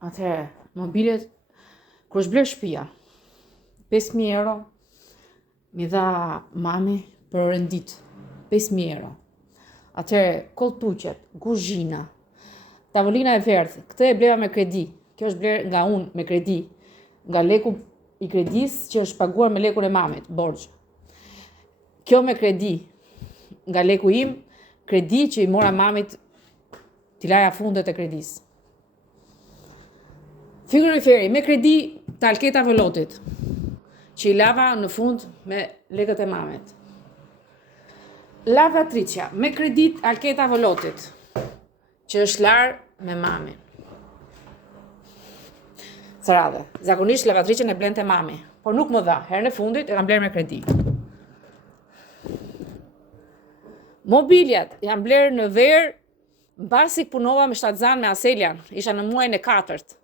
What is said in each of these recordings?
Atëherë, mobilet, kur është bler shtëpia, 5.000 euro mi dha mami për orën ditë, 5.000 euro. Atëherë, koltuqet, kuzhina, tavolina e verdhë, këtë e bleva me kredi. Kjo është bler nga unë me kredi, nga leku i kredis që është paguar me lekun e mamit, borxh. Kjo me kredi, nga leku im, kredi që i mora mamit t'i laja fundet e kredis. Frigoriferi, me kredi të alketa vëllotit, që i lava në fund me lekët e mamit. Lavatricia, me kredi të alketa vëllotit, që është larë me mamin. Sarade, zakonisht lavatricën e blente mami, por nuk më dha, herën e fundit e kam bler me kredi. Mobiljat jam bler në verë, mbasi punova me shtatzan me Aselian, isha në muajin e 4.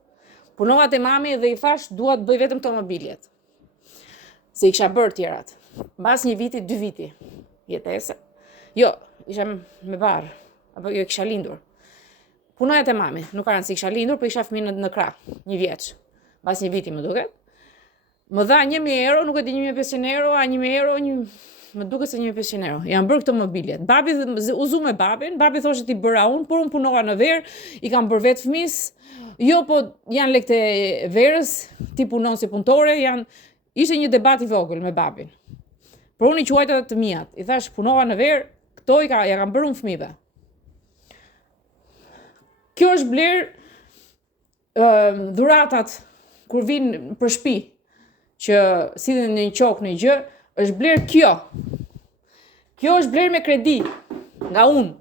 Punova te mami dhe i thash dua të bëj vetëm këto mobiljet. Se i kisha bërë tjerat. Mbas 1 viti, 2 viti jetese. Jo, isha me barë, apo jo kisha lindur. Punoja te mami, nuk ka rëndësi kisha lindur, por isha fëmijë në krah, 1 vjeç. Mbas 1 viti më duket. Më dha 1.000 euro, nuk e di 1.500 euro, a 1.000 euro, më duket se 1.500 euro. Jam bërë këto mobiljet. Babi uzu me babin, babi thoshe ti bëra unë, por unë punova në verë, i kam bërë vetë fëmis. Jo, po janë lekët e verës, ti punon si punëtore, ishte një debat i vogël me babin. Por unë i quajta të mijat. I thash punova në verë, këto ja kam bërë unë fëmijëve. Kjo është bler dhuratat kur vinë për shtëpi, që sillen në një qok në një gjë, është bler kjo. Kjo është bler me kredi, nga unë.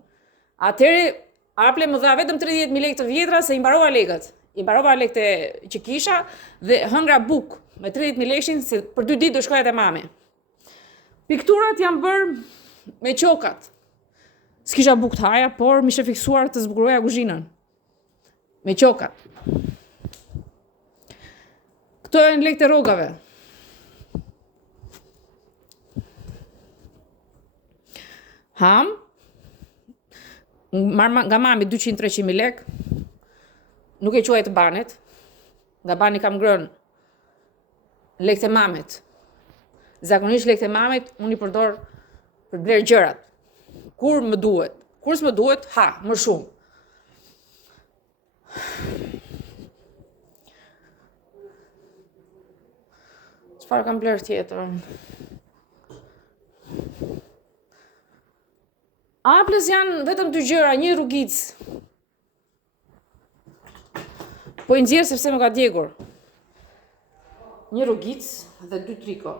Atëherë, Aple më dha vetëm 30.000 lekë të vjetra se i mbarova lekët. I mbarova lekët që kisha dhe hëngra buk me 30.000 lekshin se për 2 ditë do shkoja te mami. Pikturat janë bërë me qokat. S'kisha buk të haja, por mi shë fiksuar të zbukuroja kuzhinën. Me qokat. Këto janë lekët e rrogave. Ham, nga mami 200-300.000 lek, nuk e quaj të banit, nga bani kam ngrënë lekët e mamit. Zakonisht lekët e mamit, unë i përdor për bler gjërat. Kur më duhet, kur s'më duhet, më shumë. Çfarë kam bler tjetër? Aples janë vetëm 2 gjëra, një rrugicë. Po i nxjerr sepse më ka djegur. Një rrugicë dhe 2 triko.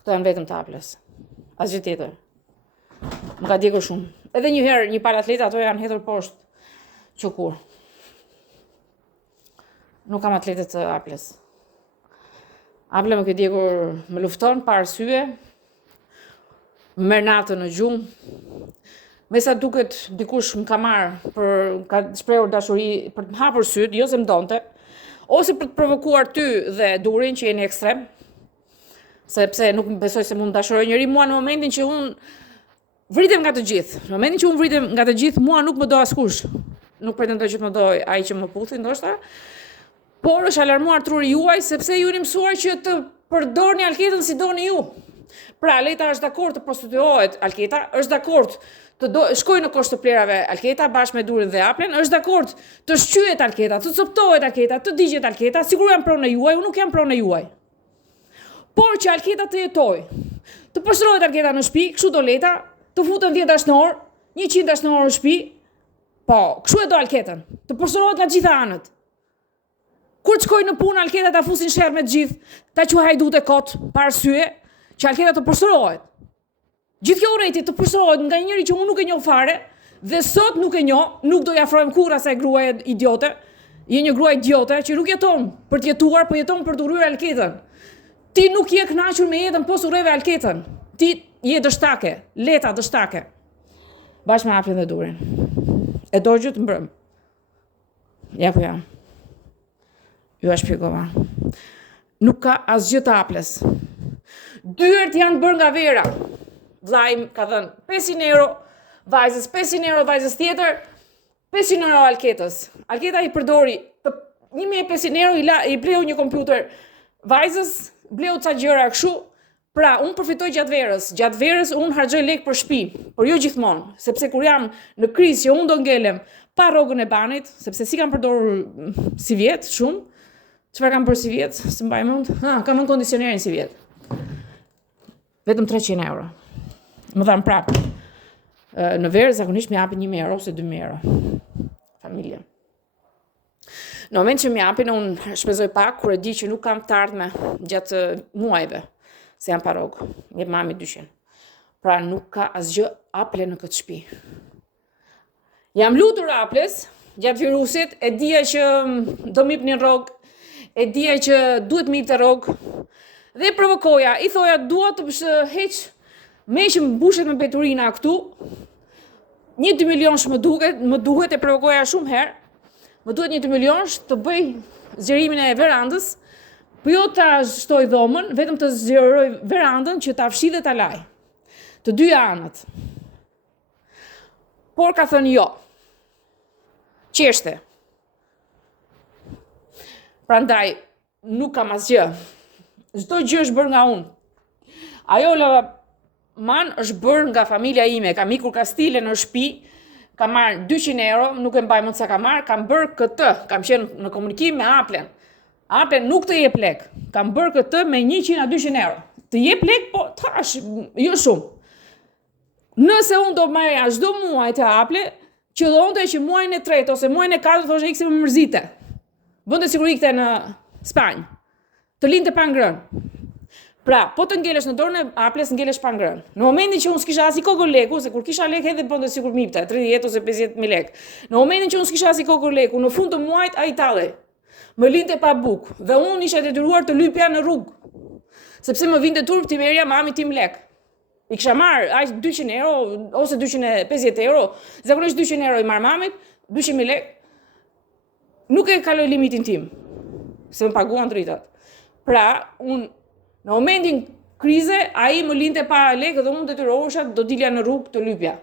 Këto janë vetëm të Aples. Asgjë tjetër. Më ka djegur shumë. Edhe një herë një palë atleta ato janë hedhur poshtë. Çokur. Nuk kam atletet të Aples. Aple më ka djegur, më lufton pa arsye. Merr natën në gjumë. Me sa duket dikush më ka marrë ka shprehur dashuri për të më hapur syt, jo se më donte, ose për të provokuar ty dhe Durin që jeni ekstrem, sepse nuk më besoj se mund të dashuroj njëri mua në momentin që unë vritem nga të gjithë. Në momentin që unë vritem nga të gjithë, mua nuk më do askush. Nuk pretendoj që të më doj ai që më puthi, ndoshta. Por është alarmuar truri juaj sepse ju jeni mësuar që të përdorni alketën si doni ju. Pra, Aleta është dakord të prostituohet Alketa, është dakord të shkojë në Kosh të Plerave Alketa bashkë me Durin dhe Aplen, është dakord të shqyhet Alketa, të coptohet Alketa, të digjet Alketa, sigur janë pronë e juaj, unë nuk jam pronë e juaj. Por që Alketa të jetoj, të pështrohet Alketa në shtëpi, kështu do Leta, të futën 10 dashnor, 100 dashnor në shtëpi, po, kështu e do Alketën, të pështrohet nga gjitha anët. Kur të shkojë në punë Alketa ta fusin sherr me të gjithë, ta quaj hajdute kot, pa arsye, që Alketa të përsërohet. Gjithë kjo urrejtje të përsërohet nga njëri që unë nuk e njoh fare, dhe sot nuk e njoh, nuk do i afrohem kurrë asaj gruaje idiote. Je një grua idiote që nuk jeton për të jetuar, por jeton për të urryer Alketën. Ti nuk je kënaqur me jetën pas urreve Alketën. Ti je dështake, Leta dështake. Bashkë me Aplen dhe Durin. E do gjë të mbrëm. Ja ku jam. Ju e shpjegova. Nuk ka asgjë të Aples. Dyert janë bërë nga vera. Vllai ka dhënë 500 euro, vajzës 500 euro, vajzës tjetër 500 euro Alketës. Alketa i përdori 1500 euro i bleu një kompjuter vajzës, bleu ca gjëra kështu. Pra, unë përfitoj gjatë verës. Gjatë verës unë harxoj lek për shtëpi, por jo gjithmonë, sepse kur jam në krizë që unë do ngelem pa rrogën e banit, sepse si kam përdorur si vjet shumë. Çfarë kam bërë si vjet? Së mbaj mend. Kam në kondicionerin si vjet. Vetëm 300 euro. Më dhanë prapë. Në verë zakonisht më japin 1000 euro ose 2000 euro. Familja. Në moment që më japin, unë shpenzoj pak kur e di që nuk kam të ardhme gjatë muajve, se jam pa rrogë. Jep mami 200. Pra nuk ka asgjë Apple në këtë shtëpi. Jam lutur Apples gjatë virusit, e dija që do më jepnin rrogë, e dija që duhet më jepte rrogë. Dhe provokoja, i thoja dua të heq me që më mbushet me beturina këtu. 1-2 milionsh më duhet, e provokoja shumë herë. Më duhet 1-2 milionsh të bëj zgjerimin e verandës, po jo ta shtoj dhomën, vetëm të zgjeroj verandën që ta fshi dhe ta laj. Të dy anët. Por ka thënë jo. Qeshte. Prandaj nuk kam asgjë. Çdo gjë është bërë nga unë. Ajo man është bërë nga familja ime. Kam ikur Kastile në shtëpi, kam marrë 200 euro, nuk e mbaj mend sa kam marrë, kam bërë këtë. Kam qenë në komunikim me Aplen. Aplen nuk të jep lek. Kam bërë këtë me 100 a 200 euro. Të jep lek, po tash, jo shumë. Nëse unë do marrja çdo muaj të Aple, qëllonte që muajin e tretë ose muajin e katërt thoshte ikse më mërzite. Bënte sikur ikte në Spanjë. Të linte pa ngrënë. Pra, po të ngelesh në dorën e Apples, ngelesh pa ngrënë. Në momentin që unë s'kisha as i kokë leku, se kur kisha lek edhe bënte sikur mipte, 30 ose 50.000 lekë. Në momentin që unë s'kisha as i kokë leku, në fund të muajit ai tallej. Më linte pa bukë dhe unë isha detyruar të lypja në rrugë. Sepse më vinte turp ti merja mami tim lek. I kisha marrë aq 200 euro ose 250 euro, zakonisht 200 euro i marr mamit, 200.000 lekë. Nuk e kaloj limitin tim, se më paguan dritat. Pra, unë në momentin krize, ai më linte pa lekë dhe unë detyrohesha do dilja në rrugë të lypja.